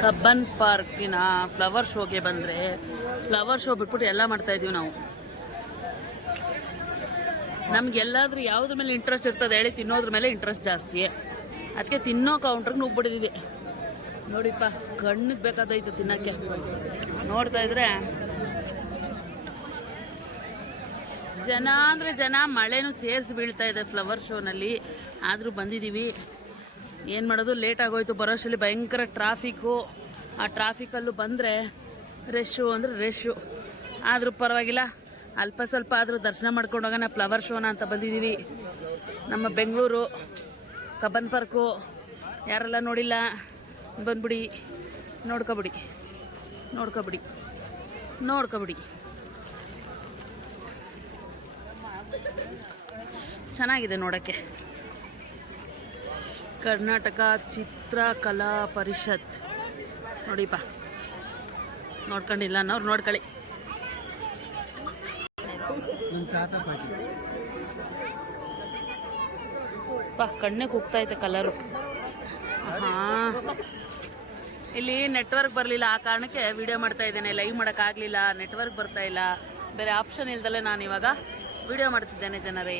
Cubbon ಪಾರ್ಕಿನ flower ಶೋಗೆ ಬಂದರೆ flower show ಬಿಟ್ಬಿಟ್ಟು ಎಲ್ಲ ಮಾಡ್ತಾ ಇದೀವಿ ನಾವು. ನಮ್ಗೆ ಎಲ್ಲಾದ್ರೂ ಯಾವುದ್ರ ಮೇಲೆ ಇಂಟ್ರೆಸ್ಟ್ ಇರ್ತದೆ ಹೇಳಿ ತಿನ್ನೋದ್ರ ಮೇಲೆ ಇಂಟ್ರೆಸ್ಟ್ ಜಾಸ್ತಿ. ಅದಕ್ಕೆ ತಿನ್ನೋ ಕೌಂಟ್ರಿಗೆ ನುಗ್ಬಿಟ್ಟಿದ್ದೀವಿ ನೋಡಿಪ್ಪ, ಕಣ್ಣಿಗೆ ಬೇಕಾದೈತೆ ತಿನ್ನೋಕ್ಕೆ. ನೋಡ್ತಾ ಇದ್ರೆ ಜನ ಅಂದರೆ ಜನ, ಮಳೆನೂ ಸೇರಿಸಿ ಬೀಳ್ತಾ ಇದೆ ಫ್ಲವರ್ ಶೋನಲ್ಲಿ. ಆದರೂ ಬಂದಿದ್ದೀವಿ ಏನು ಮಾಡೋದು? ಲೇಟ್ ಆಗೋಯ್ತು. ಬರೋಷ್ಟರಲ್ಲಿ ಭಯಂಕರ ಟ್ರಾಫಿಕ್ಕು ಆ ಟ್ರಾಫಿಕಲ್ಲೂ ಬಂದರೆ ರೆಶ್ಶು ಅಂದರೆ ರೆಶ್ಶು ಆದರೂ ಪರವಾಗಿಲ್ಲ. ಅಲ್ಪ ಸ್ವಲ್ಪ ಆದರೂ ದರ್ಶನ ಮಾಡ್ಕೊಂಡು ಹೋಗೋಣ. ಫ್ಲವರ್ ಶೋನ ಅಂತ ಬಂದಿದ್ದೀವಿ. ನಮ್ಮ ಬೆಂಗಳೂರು, ಕಬ್ಬನ್ ಪಾರ್ಕು ಯಾರೆಲ್ಲ ನೋಡಿಲ್ಲ, ಬಂದ್ಬಿಡಿ. ನೋಡ್ಕೊಬಿಡಿ. ನೋಡ್ಕೊಬಿಡಿ. ನೋಡ್ಕೊಬಿಡಿ. ಚೆನ್ನಾಗಿದೆ ನೋಡೋಕ್ಕೆ. ಕರ್ನಾಟಕ ಚಿತ್ರಕಲಾ ಪರಿಷತ್. ನೋಡಿಪ್ಪ ನೋಡ್ಕೊಂಡಿಲ್ಲ ಅನ್ನೋರು ನೋಡ್ಕೊಳ್ಳಿ. ಪಾ ಕಣ್ಣೆ ಕುಗ್ತೈತೆ ಕಲರು. ಹಾಂ ಇಲ್ಲಿ ನೆಟ್ವರ್ಕ್ ಬರಲಿಲ್ಲ ಆ ಕಾರಣಕ್ಕೆ ವಿಡಿಯೋ ಮಾಡ್ತಾ ಇದ್ದೇನೆ. ಲೈವ್ ಮಾಡೋಕ್ಕಾಗಲಿಲ್ಲ ನೆಟ್ವರ್ಕ್ ಬರ್ತಾ ಇಲ್ಲ. ಬೇರೆ ಆಪ್ಷನ್ ಇಲ್ದಲೆ ನಾನು ಇವಾಗ ವಿಡಿಯೋ ಮಾಡ್ತಿದ್ದೇನೆ ಜನರೇ.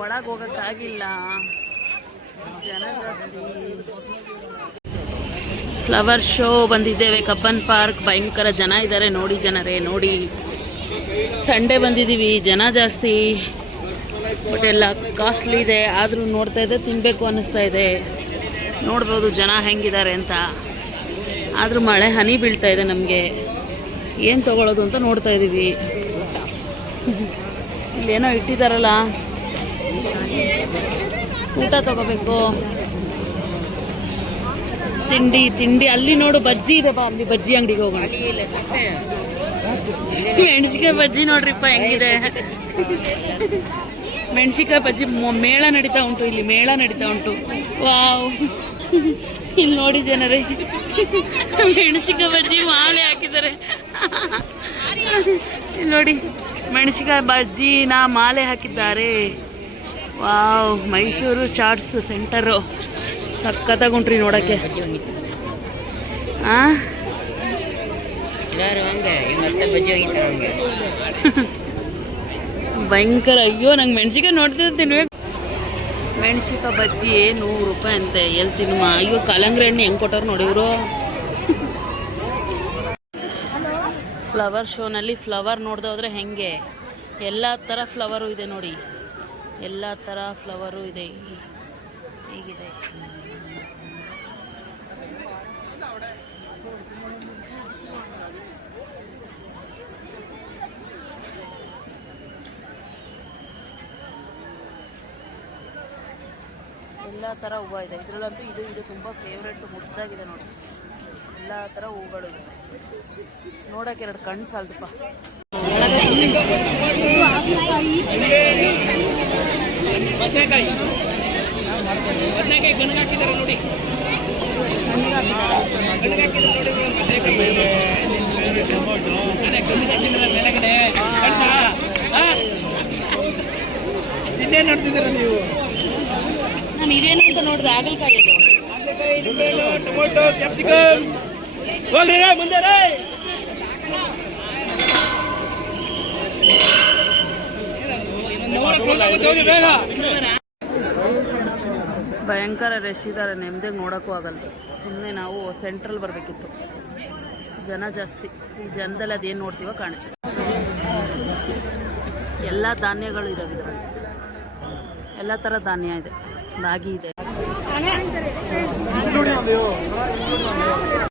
ಒಳಗೆ ಹೋಗೋಕ್ಕಾಗಿಲ್ಲ ಜನ ಫ್ಲವರ್ ಶೋ ಬಂದಿದ್ದೇವೆ. ಕಬ್ಬನ್ ಪಾರ್ಕ್, ಭಯಂಕರ ಜನ ಇದ್ದಾರೆ ನೋಡಿ ಜನರೇ, ನೋಡಿ. ಸಂಡೇ ಬಂದಿದ್ದೀವಿ ಜನ ಜಾಸ್ತಿ. ಬಟ್ ಎಲ್ಲ ಕಾಸ್ಟ್ಲಿ ಇದೆ. ಆದರೂ ನೋಡ್ತಾ ಇದೆ ತಿನ್ನಬೇಕು ಅನ್ನಿಸ್ತಾ ಇದೆ. ನೋಡ್ಬೋದು ಜನ ಹೆಂಗಿದ್ದಾರೆ ಅಂತ. ಆದರೂ ಮಳೆ ಹನಿ ಬೀಳ್ತಾ ಇದೆ ನಮಗೆ. ಏನು ತಗೊಳ್ಳೋದು ಅಂತ ನೋಡ್ತಾ ಇದ್ದೀವಿ ಇಲ್ಲೇನೋ ಇಟ್ಟಿದ್ದಾರಲ್ಲ ಊಟ ತಗೋಬೇಕು. ತಿಂಡಿ ತಿಂಡಿ. ಅಲ್ಲಿ ನೋಡು ಬಜ್ಜಿ ಇದೆ ಬಾ, ಅಲ್ಲಿ ಬಜ್ಜಿ ಅಂಗಡಿಗೆ ಹೋಗೋಣ. ಮೆಣಸಿಕಾಯಿ ಬಜ್ಜಿ ನೋಡ್ರಿಪ್ಪ ಹೆಂಗಿದೆ. ಮೆಣಸಿಕಾಯಿ ಬಜ್ಜಿ ಮೇಳ ನಡೀತಾ ಉಂಟು ಇಲ್ಲಿ, ಮೇಳ ನಡೀತಾ ಉಂಟು. ವಾವ್. ಇಲ್ಲಿ ನೋಡಿ ಜನರೇ ಮೆಣಸಿಕಾಯಿ ಬಜ್ಜಿ ಮಾಲೆ ಹಾಕಿದ್ದಾರೆ. ನೋಡಿ ಮೆಣ್ಸಿನ್ಕಾಯಿ ಬಜ್ಜಿ ನಾ ಮಾಲೆ ಹಾಕಿದ್ದಾರೆ. ವಾವ್ ಮೈಸೂರು ಶಾರ್ಟ್ಸ್ ಸೆಂಟರು ಸಕ್ಕತ್ತಾಗುಂಟ್ರಿ ನೋಡೋಕ್ಕೆ. ಭಯಂಕರ. ಅಯ್ಯೋ ನಂಗೆ ಮೆಣಸಿಕಾಯಿ ನೋಡ್ತಿರ್ತೀನಿ ತಿನ್ಬೇಕು ಬಜ್ಜಿ ನೂರು ರೂಪಾಯಿ ಅಂತೆ. ಎಲ್ಲಿ ತಿನ್ನುವ? ಅಯ್ಯೋ ಕಲಂಗ್ರಿ ಹಣ್ಣು ಹೆಂಗೆ ಕೊಟ್ಟವ್ರು ನೋಡಿದ್ರು ಫ್ಲವರ್ ಶೋನಲ್ಲಿ ಫ್ಲವರ್ ನೋಡ್ದೆ ಹೋದ್ರೆ ಹೆಂಗೆ? ಎಲ್ಲ ಥರ ಫ್ಲವರು ಇದೆ ನೋಡಿ. ಎಲ್ಲ ಥರ ಫ್ಲವರು ಇದೆ. ಹೀಗಿದೆ. ಎಲ್ಲ ಥರ ಹೂವು ಇದೆ. ಇದರಲ್ಲಂತೂ ಇದು ಇದು ತುಂಬ ಫೇವ್ರೆಟ್ ಮುದ್ದಾಗಿದೆ ನೋಡಿ. ಎಲ್ಲ ಥರ ಹೂಗಳು ನೋಡೋಕೆ ಎರಡು ಕಣ್ಣು ಸಾಲದಪ್ಪ. ಬದನೆಕಾಯಿ. ಬದನೆಕಾಯಿ ಗಣಗ ನೋಡಿ. ನೋಡ್ತಿದ್ದೀರ ನೀವು? ನಾನು ಇದೇನು ಅಂತ ನೋಡಿದ್ರೆ ಆಗಲ್ಕಾಯಿ ಟೊಮೊಟೊ ಕ್ಯಾಪ್ಸಿಕಮ್. ಭಯಂಕರ ರಶ್ ಇದ್ದಾರೆ ನೆಮ್ಮದಿ ನೋಡೋಕ್ಕೂ ಆಗಲ್ಲ. ಸುಮ್ಮನೆ ನಾವು ಸೆಂಟ್ರಲ್ ಬರಬೇಕಿತ್ತು. ಜನ ಜಾಸ್ತಿ. ಈ ಜನದಲ್ಲಿ ಅದೇನು ನೋಡ್ತೀವೋ ಕಾಣೆ. ಎಲ್ಲ ಧಾನ್ಯಗಳು ಇದಾವೆ ಇದರಲ್ಲಿ. ಎಲ್ಲ ಥರ ಧಾನ್ಯ ಇದೆ. ರಾಗಿ ಇದೆ.